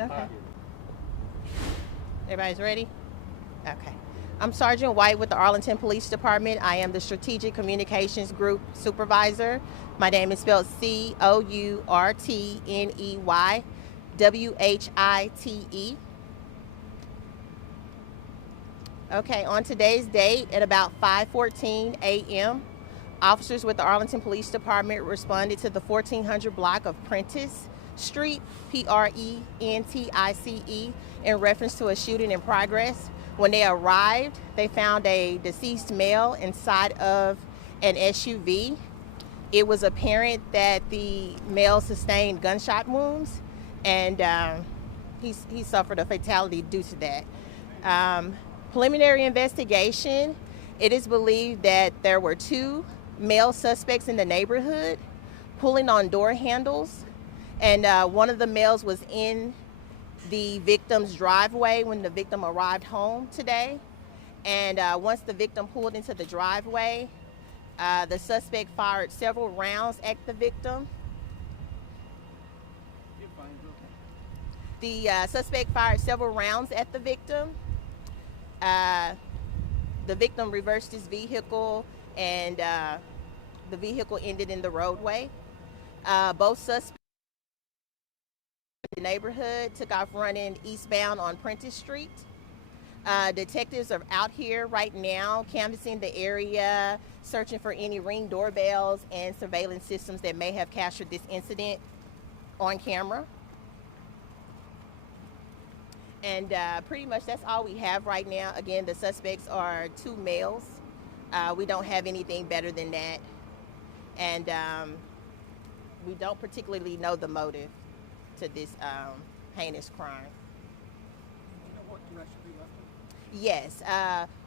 Okay. Everybody's ready? Okay. I'm Sergeant White with the Arlington Police Department. I am the Strategic Communications Group Supervisor. My name is spelled COURTNEY WHITE. Okay, on today's date at about 5:14 a.m., officers with the Arlington Police Department responded to the 1400 block of Prentice Street, Prentice, in reference to a shooting in progress. When they arrived, they found a deceased male inside of an SUV. It was apparent that the male sustained gunshot wounds, and he suffered a fatality due to that. Preliminary investigation, it is believed that there were two male suspects in the neighborhood pulling on door handles, and one of the males was in the victim's driveway when the victim arrived home today. And once the victim pulled into the driveway, the suspect fired several rounds at the victim. The suspect fired several rounds at the victim. The victim reversed his vehicle, and the vehicle ended in the roadway. Both suspects in the neighborhood took off running eastbound on Prentice Street. Detectives are out here right now canvassing the area, searching for any Ring doorbells and surveillance systems that may have captured this incident on camera. And pretty much that's all we have right now. Again, the suspects are two males. We don't have anything better than that. And we don't particularly know the motive to this heinous crime. Do you know what direction they left in? Yes.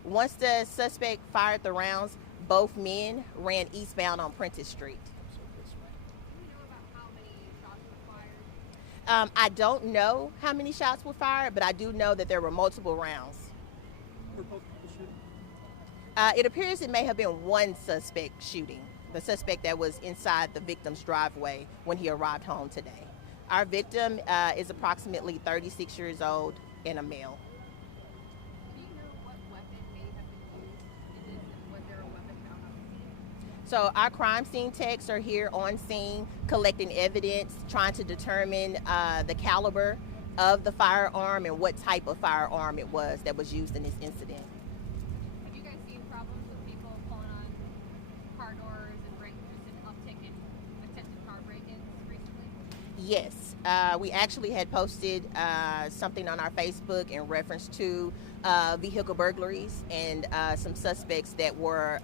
Once the suspect fired the rounds, both men ran eastbound on Prentice Street. I don't know how many shots were fired, but I do know that there were multiple rounds. Were both people shooting? It appears it may have been one suspect shooting, the suspect that was inside the victim's driveway when he arrived home today. Our victim is approximately 36 years old and a male. Do you know what weapon may have been used in this, and was there a weapon found on the scene? So our crime scene techs are here on scene collecting evidence, trying to determine the caliber of the firearm and what type of firearm it was that was used in this incident. Have you guys seen problems with people pulling on car doors and just an uptick in attempted car break-ins recently? Yes, we actually had posted something on our Facebook in reference to vehicle burglaries and some suspects that were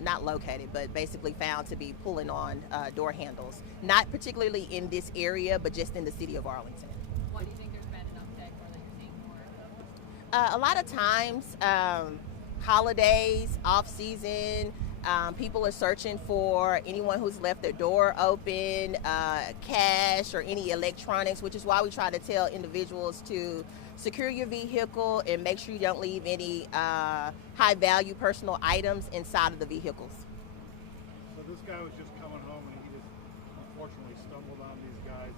not located, but basically found to be pulling on door handles. Not particularly in this area, but just in the city of Arlington. Why do you think there's been an uptick, or that you're seeing more? A lot of times, holidays, off-season, people are searching for anyone who's left their door open, cash, or any electronics, which is why we try to tell individuals to secure your vehicle and make sure you don't leave any high-value personal items inside of the vehicles. So this guy was just coming home and he just unfortunately stumbled on these guys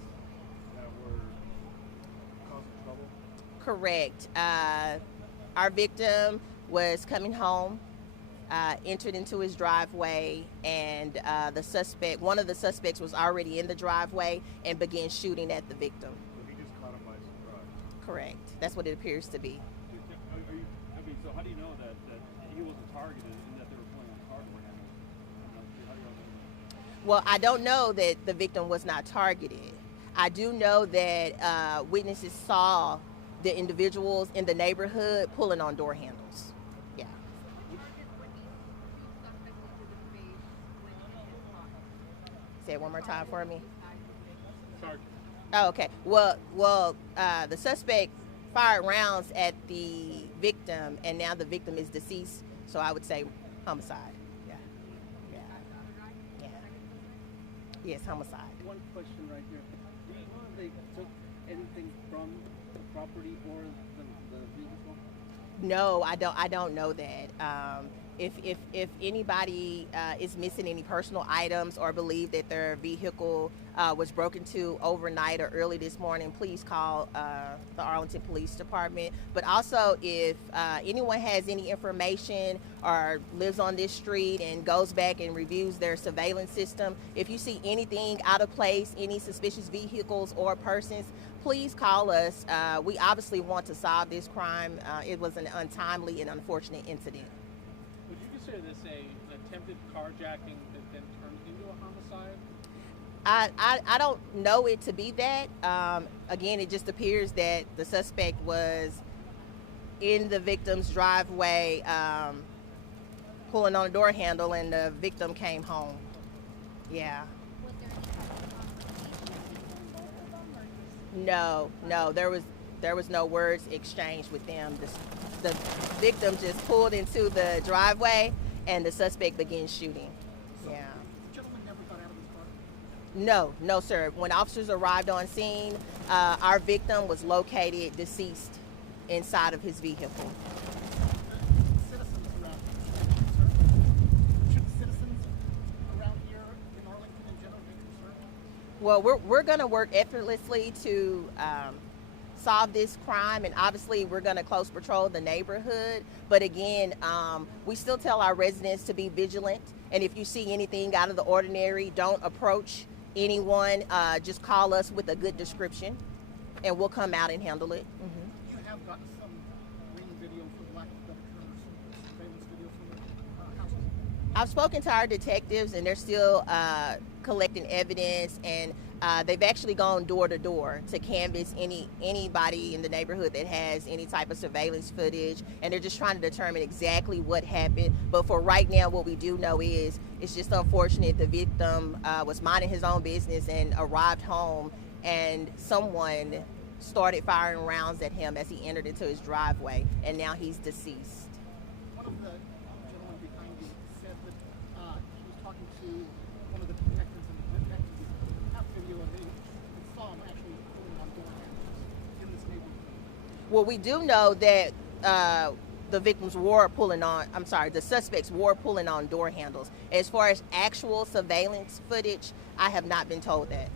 that were causing trouble? Correct. Our victim was coming home, entered into his driveway, and one of the suspects was already in the driveway and began shooting at the victim. So he just caught him by surprise. Correct. That's what it appears to be. So how do you know that he wasn't targeted and that they were pulling on car door handles? How do you know that? Well, I don't know that the victim was not targeted. I do know that witnesses saw the individuals in the neighborhood pulling on door handles. Yeah. When these two suspects into the space, when he hit caught? Say it one more time for me. Sergeant. Oh, okay. Well, the suspect fired rounds at the victim, and now the victim is deceased. So I would say homicide. Yeah. Yes, homicide. One question right here. Do you know if they took anything from the property or the vehicle? No, I don't know that. If anybody is missing any personal items or believe that their vehicle was broken to overnight or early this morning, please call the Arlington Police Department. But also, if anyone has any information or lives on this street and goes back and reviews their surveillance system, if you see anything out of place, any suspicious vehicles or persons, please call us. We obviously want to solve this crime. It was an untimely and unfortunate incident. Would you consider this an attempted carjacking that then turns into a homicide? I don't know it to be that. Again, it just appears that the suspect was in the victim's driveway pulling on a door handle, and the victim came home. Yeah. Was there any type of conversation between both of them, or just No, there was no words exchanged with them. The victim just pulled into the driveway, and the suspect began shooting. Yeah. The gentleman never got out of his car? No, sir. When officers arrived on scene, our victim was located deceased inside of his vehicle. Citizens around here, should citizens around here in Arlington in general be concerned? Well, we're going to work effortlessly to solve this crime, and obviously we're going to close patrol the neighborhood. But again, we still tell our residents to be vigilant, and if you see anything out of the ordinary, don't approach anyone. Just call us with a good description, and we'll come out and handle it. You have gotten some ring video, for lack of a better term, or some surveillance video from the houses? I've spoken to our detectives, and they're still collecting evidence, and they've actually gone door to door to canvass anybody in the neighborhood that has any type of surveillance footage, and they're just trying to determine exactly what happened. But for right now, what we do know is it's just unfortunate the victim was minding his own business and arrived home, and someone started firing rounds at him as he entered into his driveway, and now he's deceased. One of the gentlemen behind you said that he was talking to one of the detectives, and the detectives have video, and they saw him actually pulling on door handles in this neighborhood. Well, we do know that the suspects were pulling on door handles. As far as actual surveillance footage, I have not been told that.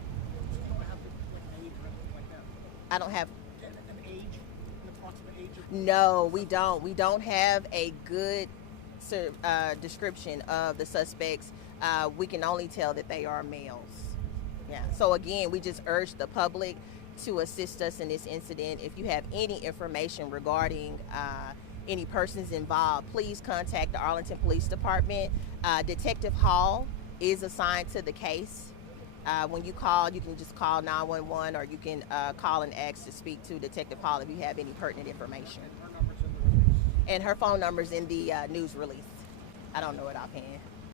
You don't have like an age or anything like that? I don't have. An age, an approximate age of? No, we don't. We don't have a good description of the suspects. We can only tell that they are males. Yeah. So again, we just urge the public to assist us in this incident. If you have any information regarding any persons involved, please contact the Arlington Police Department. Detective Hall is assigned to the case. When you call, you can just call 911, or you can call and ask to speak to Detective Hall if you have any pertinent information. Her number's in the release. And her phone number's in the news release. I don't know it offhand.